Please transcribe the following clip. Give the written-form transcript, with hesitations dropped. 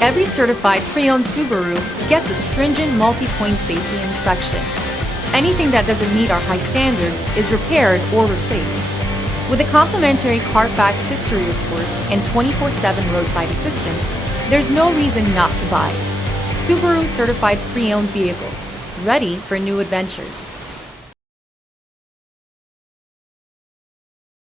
Every certified pre-owned Subaru gets a stringent multi-point safety inspection. Anything that doesn't meet our high standards is repaired or replaced. With a complimentary Carfax history report and 24/7 roadside assistance, there's no reason not to buy. Subaru certified pre-owned vehicles, ready for new adventures.